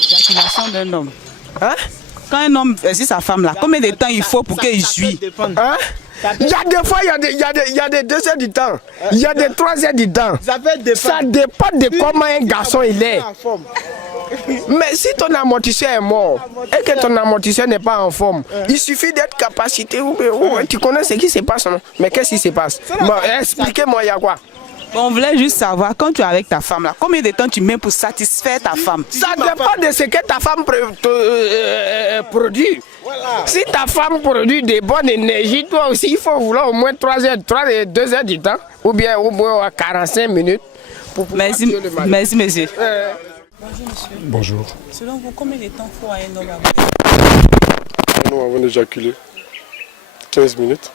L'éjaculation d'un homme. Hein? Quand un homme fait sa femme là, combien de temps il faut pour qu'il jouisse? Hein? Il y a des fois, il y a des 2 heures du temps. Il y a des 3 heures du temps. Ça dépend de comment un garçon il est. Mais si ton amortisseur est mort et que ton amortisseur n'est pas en forme, il suffit d'être capacité. Tu connais ce qui se passe, non? Mais qu'est-ce qui se passe? Expliquez-moi, il y a quoi? On voulait juste savoir, quand tu es avec ta femme là, combien de temps tu mets pour satisfaire ta femme? Ça dépend de ce que ta femme produit. Voilà. Si ta femme produit de bonnes énergies, toi aussi, il faut vouloir au moins 2 heures du temps, ou bien au moins 45 minutes. Pour merci, merci, monsieur. Bonjour, monsieur. Bonjour. Selon vous, combien de temps faut à un homme avant d'éjaculer? 15 minutes.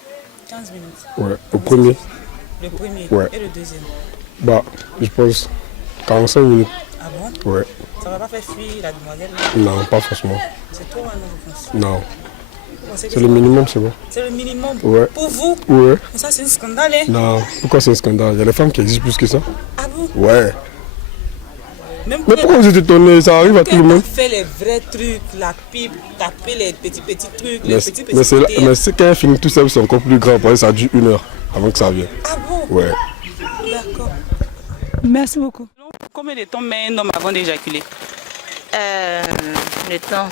15 minutes. Ouais, au premier. Le premier et le deuxième? Bah, je pense 45 minutes. Ah bon? Ouais. Ça va pas faire fuir la demoiselle? Non, pas franchement. C'est trop, non, je pense. Non. C'est le minimum, c'est bon. C'est le minimum? Ouais. Pour vous? Ouais. Mais ça, c'est un scandale, hein? Non, pourquoi c'est un scandale? Il y a des femmes qui existent plus que ça. Ah bon? Ouais. Mais pourquoi vous êtes étonné? Ça arrive à tout le monde. Fait les vrais trucs, la pipe, taper les petits trucs, mais c'est quand elle finit tout seul, c'est encore plus grave. Ça dure 1 heure avant que ça vienne. Ah bon? Ouais. D'accord. Merci beaucoup. Combien de temps met un homme avant d'éjaculer? Le temps.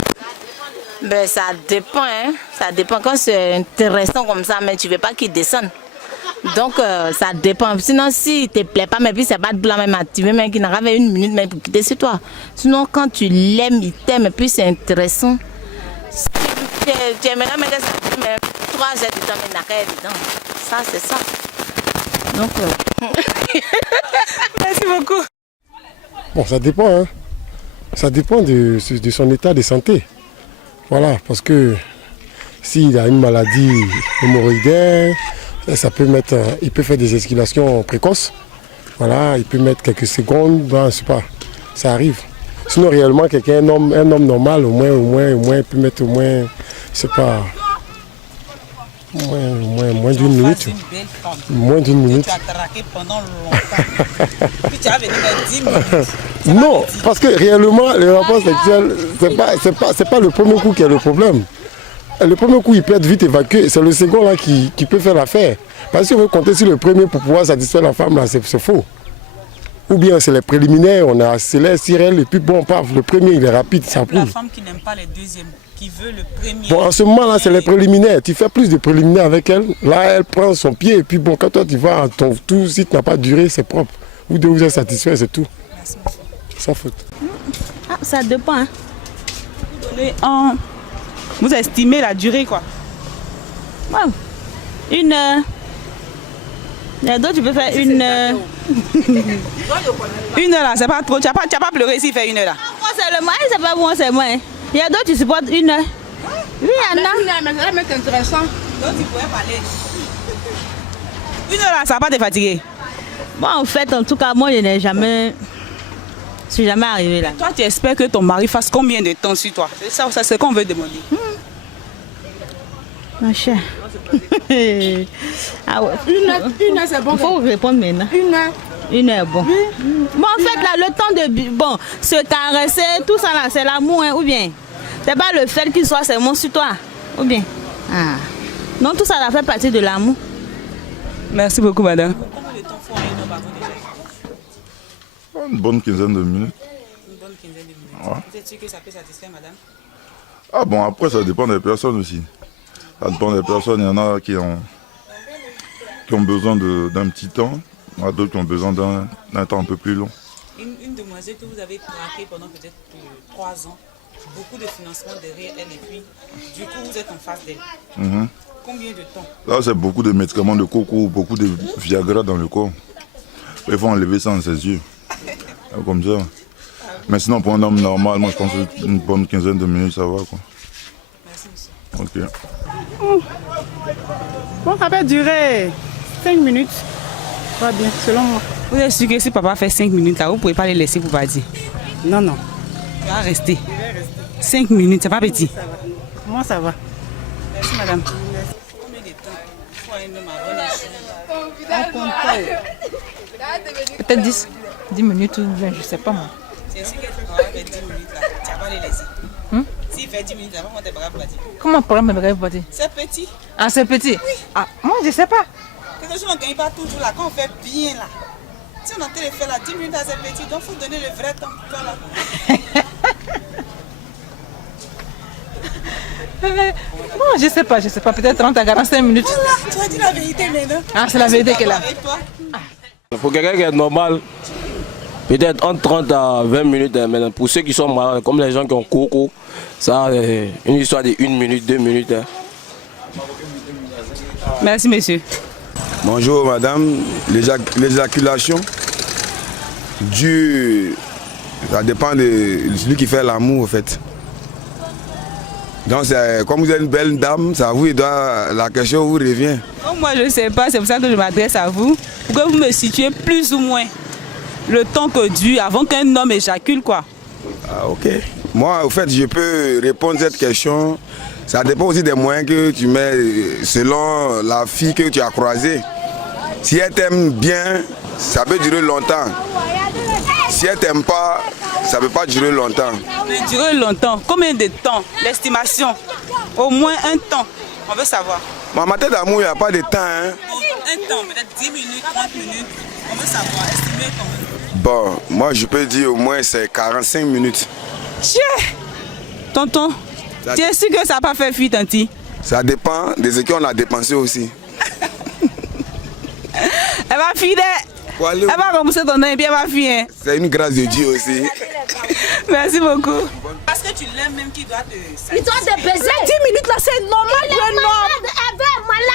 Ben, ça dépend, hein. Ça dépend. Quand c'est intéressant comme ça, mais tu veux pas qu'il descende. Donc, ça dépend. Sinon, si il te plaît pas, mais puis c'est pas de blanc, même tu veux même qu'il n'en avait 1 minute, même pour quitter sur toi. Sinon, quand tu l'aimes, il t'aime, et puis c'est intéressant. Si tu aimerais mettre ça, mais 3 heures de temps, mais il n'a qu'à être dedans. Ça, c'est ça. Donc, merci beaucoup. Bon, ça dépend, hein. Ça dépend de son état de santé. Voilà, parce que s'il a une maladie hémorroïdaire, ça peut mettre, il peut faire des éjaculations précoces. Voilà, il peut mettre quelques secondes, ben, je sais pas, ça arrive. Sinon, réellement, un homme normal, au moins, il peut mettre au moins, je sais pas, moins d'1 minute. Moins d'1 minute. Tu as traqué pendant longtemps. Puis tu as venu mettre 10 minutes. Non, parce que réellement, les rapports sexuels, c'est pas le premier coup qui est le problème. Le premier coup, il peut être vite évacué. C'est le second là qui peut faire l'affaire. Parce que si on veut compter sur le premier pour pouvoir satisfaire la femme, là, c'est faux. Ou bien c'est les préliminaires, on a accéléré sur elle, et puis bon, paf, le premier, il est rapide, ça La roule. femme qui n'aime pas les deuxièmes, qui veut le premier. Bon, en ce moment-là, c'est les préliminaires. Tu fais plus de préliminaires avec elle. Là, elle prend son pied, et puis bon, quand toi, tu vas, ton tout, si tu n'as pas duré, c'est propre. Vous devez vous être satisfait, c'est tout. Merci, monsieur. Sans faute. ah, ça dépend, hein. Vous estimez la durée, quoi? Wow. 1 heure. Donc tu peux faire 1 heure. 1 heure là, c'est pas trop. Tu n'as pas pleuré s'il fait 1 heure là. Moi c'est le moins, c'est pas moi, c'est moi. Il y a d'autres qui supportent 1 heure. Oui, il y en a. Mais ça va être intéressant. Donc tu pourrais parler. 1 heure là, ça va pas te fatiguer? Bon, en fait, en tout cas, moi je n'ai jamais. Je suis jamais arrivé là. Toi, tu espères que ton mari fasse combien de temps sur toi? C'est ça, c'est ce qu'on veut demander. Ma chère. Ah ouais. 1 heure, c'est bon. Il faut répondre maintenant. 1 heure. 1 heure, bon. Bon, en fait, là, le temps de bon, se caresser, tout ça là, c'est l'amour, hein, ou bien? C'est pas le fait qu'il soit seulement sur toi, ou bien? Ah. Non, tout ça, ça fait partie de l'amour. Merci beaucoup, madame. Combien de temps faut à un homme avant d'éjaculer? Une bonne quinzaine de minutes. Une bonne quinzaine de minutes. Ouais. Vous êtes sûr que ça peut satisfaire, madame? Ah bon, après, ça dépend des personnes aussi. Ça dépend des personnes. Il y en a qui ont besoin d'un petit temps. Il y en a d'autres qui ont besoin d'un temps un peu plus long. Une demoiselle que vous avez traquée pendant peut-être 3 ans, beaucoup de financement derrière elle, et puis du coup, vous êtes en face d'elle. Combien de temps? Là, c'est beaucoup de médicaments de coco, beaucoup de Viagra dans le corps. Il faut enlever ça dans ses yeux. Comme ça. Mais sinon, pour un homme normal, moi je pense qu'une bonne quinzaine de minutes, ça va, quoi. Merci, monsieur. Ok. Bon, ça va durer 5 minutes. Pas bien, selon moi. Vous êtes sûr que si papa fait 5 minutes là, vous ne pouvez pas les laisser pour partir? Non, non. Tu vas rester. 5 minutes, c'est pas petit. Ça va. Moi, ça va. Merci, madame. Combien de temps. Il faut un homme à bon âge. Peut-être 10 minutes ou 20, je ne sais pas moi. C'est sûr que tu vas faire 10 minutes là. Tu vas pas les laisser. S'il fait 10 minutes, tu vas pas tes bras pour dire. Comment pour me regarder? C'est petit. Ah, c'est petit? Oui. Ah, moi, je ne sais pas. Quelque chose on ne gagne pas toujours là. Quand on fait bien là. Si on a fait là 10 minutes à c'est petit, donc il faut donner le vrai temps. Voilà. Bon, je sais pas, peut-être 30 à 45 minutes. Voilà, tu as dit la vérité maintenant. Ah, c'est la vérité qu'elle a. Pour quelqu'un qui est normal, peut-être entre 30 à 20 minutes. Mais pour ceux qui sont malades, comme les gens qui ont coco, ça c'est une histoire de 1 minute, 2 minutes. Merci, monsieur. Bonjour madame, l'éjaculation, ça dépend de celui qui fait l'amour en fait. Donc comme vous êtes une belle dame, ça vous la question vous revient. Oh, moi je ne sais pas, c'est pour ça que je m'adresse à vous. Pour que vous me situez plus ou moins le temps que dure avant qu'un homme éjacule quoi. Ah ok. Moi au fait je peux répondre à cette question. Ça dépend aussi des moyens que tu mets selon la fille que tu as croisée. Si elle t'aime bien, ça peut durer longtemps. Si elle t'aime pas, ça ne peut pas durer longtemps. Mais durer longtemps, combien de temps? L'estimation? Au moins un temps, on veut savoir. En matière d'amour, il n'y a pas de temps. Hein. Un temps, peut-être 10 minutes, 30 minutes. On veut savoir, estimer combien. Bon, moi je peux dire au moins c'est 45 minutes. Tiens, tonton, tu es sûr que ça n'a pas fait fuite, Tanti? Ça dépend de ce qu'on a dépensé aussi. Elle va filer. Elle va rembourser ton nom et puis elle va filer. C'est une grâce de Dieu aussi. Merci beaucoup. Parce que tu l'aimes même qu'il doit te... Il doit te baiser. 10 minutes là, c'est normal pour un homme.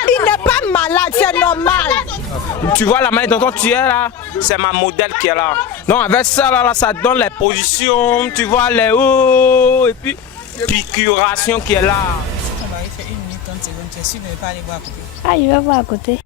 Il n'est pas malade, c'est normal. Tu vois la manière dont tu es là, c'est ma modèle qui est là. Donc avec ça là, ça donne les positions, tu vois les hauts et puis piquration qui est là. Si ton mari fait 1 minute 30 secondes, tu es sûr de ne pas aller voir à côté. Ah, il va voir à côté.